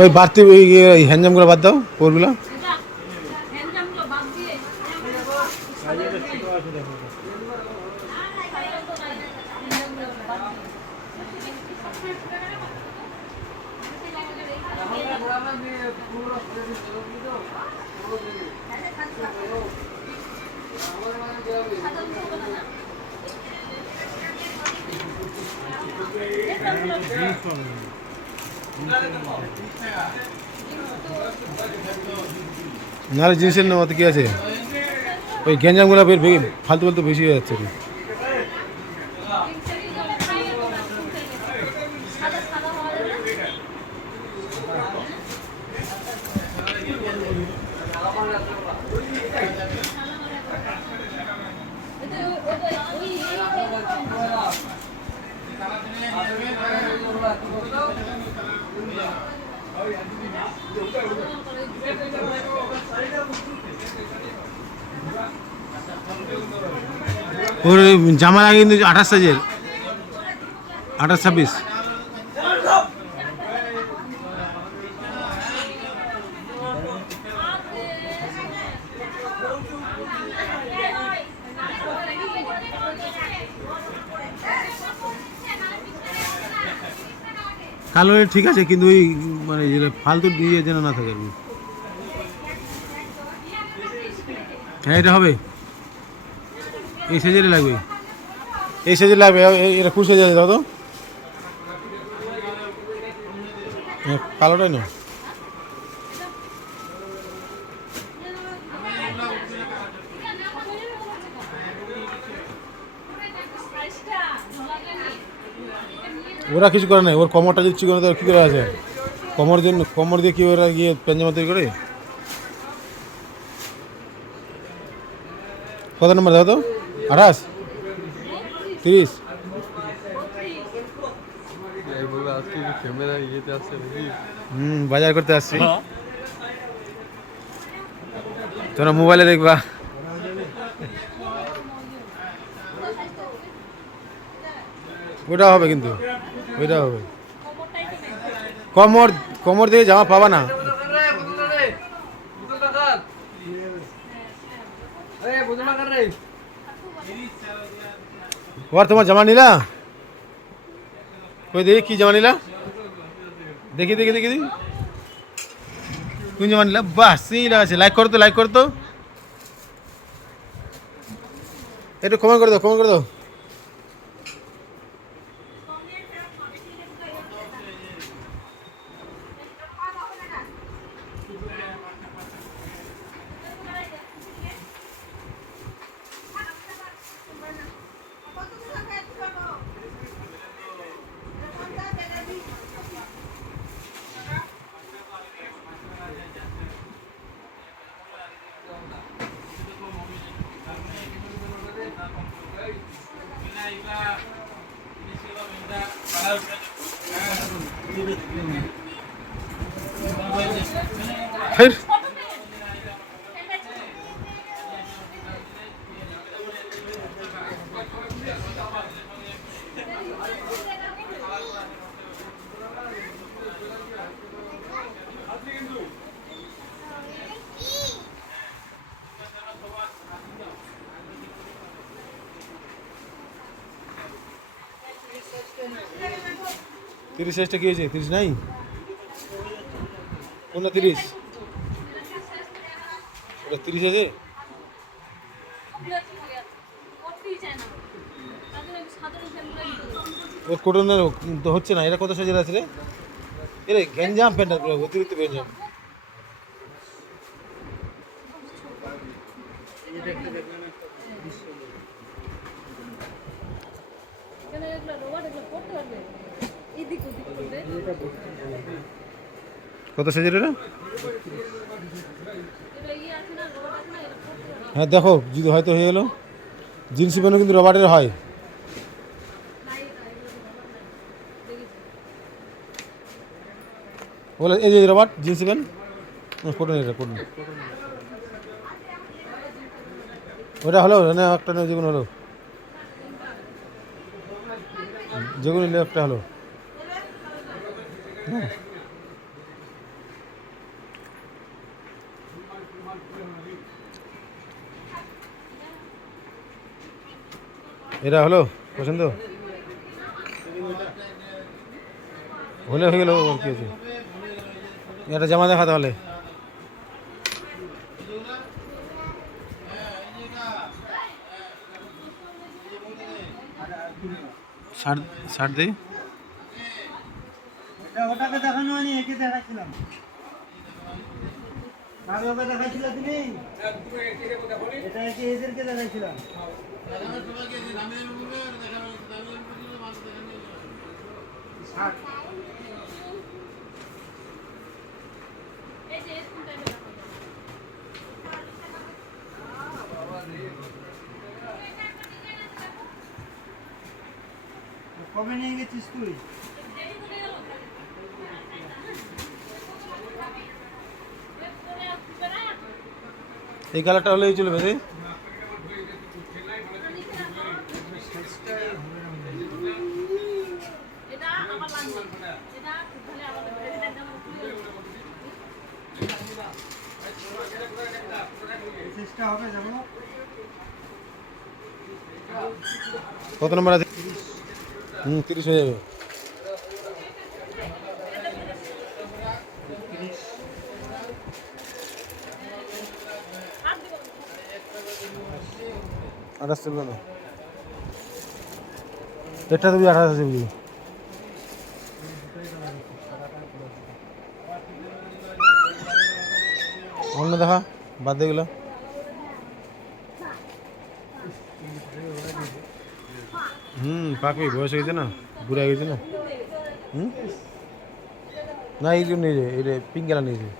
ওই বাড়তি হ্যান্ডজামগুলো বাদ দাও, পোরগুলো। নাহলে জিনিসের নেওয়াতে কি আছে, ওই গ্যাঞ্জামগুলো ফালতু ফালতু বেশি হয়ে যাচ্ছে। ওর জামা লাগে কিন্তু 28 সাইজের, 28-26। কালো ঠিক আছে, কিন্তু ওই মানে ফালতু দিয়ে যেন না থাকে আর কি। হ্যাঁ, এটা হবে, এই সাইজেরই লাগবে, এই সাইজের লাগবে। এটা কোন সাইজে আছে দাও তো, কালোটাই না। ওরা কিছু করে নাই, ওর কোমরটা দিচ্ছি করে কী করে আছে, কোমর দিয়ে কি ওরা গিয়ে পাঞ্জামা তৈরি করে। কত নম্বর দাও তো, 28, 30। বাজার করতে আসছি, তোমরা মোবাইলে দেখবা। ওটা হবে, কিন্তু ওইটা হবে। কোমর দিয়ে জামা পাবা না। ওর তোমার জামা নিলা, ওই দেখি কি জামা নিলা, দেখি কোন জামা নিলা। বাহ, সেই লাগাচ্ছে। লাইক করতো একটু কমেন্ট করে দাও। फिर তিরিশ সাইজটা কি হয়েছে? 30 নাই, কোনটা 30? ওটা 30 আছে। ও কোটনের তো হচ্ছে না। এটা কত সাইজের আছে রে? এরে গ্যাঞ্জাম প্যান্ট, অতিরিক্ত গ্যাঞ্জাম। কত সাইজের এটা? হ্যাঁ দেখো, যদি হয়তো হয়ে গেলো। জিন্সি প্যান্টও কিন্তু রবার্টের হয়। বলে এই যে রবার্ট জিন্সি প্যান্ট, কোটন, এটা কোটন। ওটা হলো না, একটা না, যেগুলো হলো যেগুলো নিলে একটা হলো হ্যাঁ। এরা হলো পছন্দ হলে হয়ে গেল কি আছে এটা জামা দেখা তাহলে শার্ট শার্ট দে ওটাকে দেখানো হয়নি, একে দেখাচ্ছিলাম। আমি ওকে দেখাচ্ছিল তুমি, এটা একে এদেরকে দেখাচ্ছিলাম। কবে নিয়ে গেছিস তুই? এই কালারটা হলেই চলবে রে চেষ্টা হবে যাবো। কত নম্বর আছে 30 হয়ে যাবে আঠাশ চলবে না এটা তুমি 28 আছে বুঝি অন্য দেখা বাদ দিয়ে গেলো পাকবি বয়স হয়ে গেছে না বুড়া হয়ে গেছে না না এইগুলো নিয়ে যাবে এটা পিঙ্ক কালার নিয়ে যাবে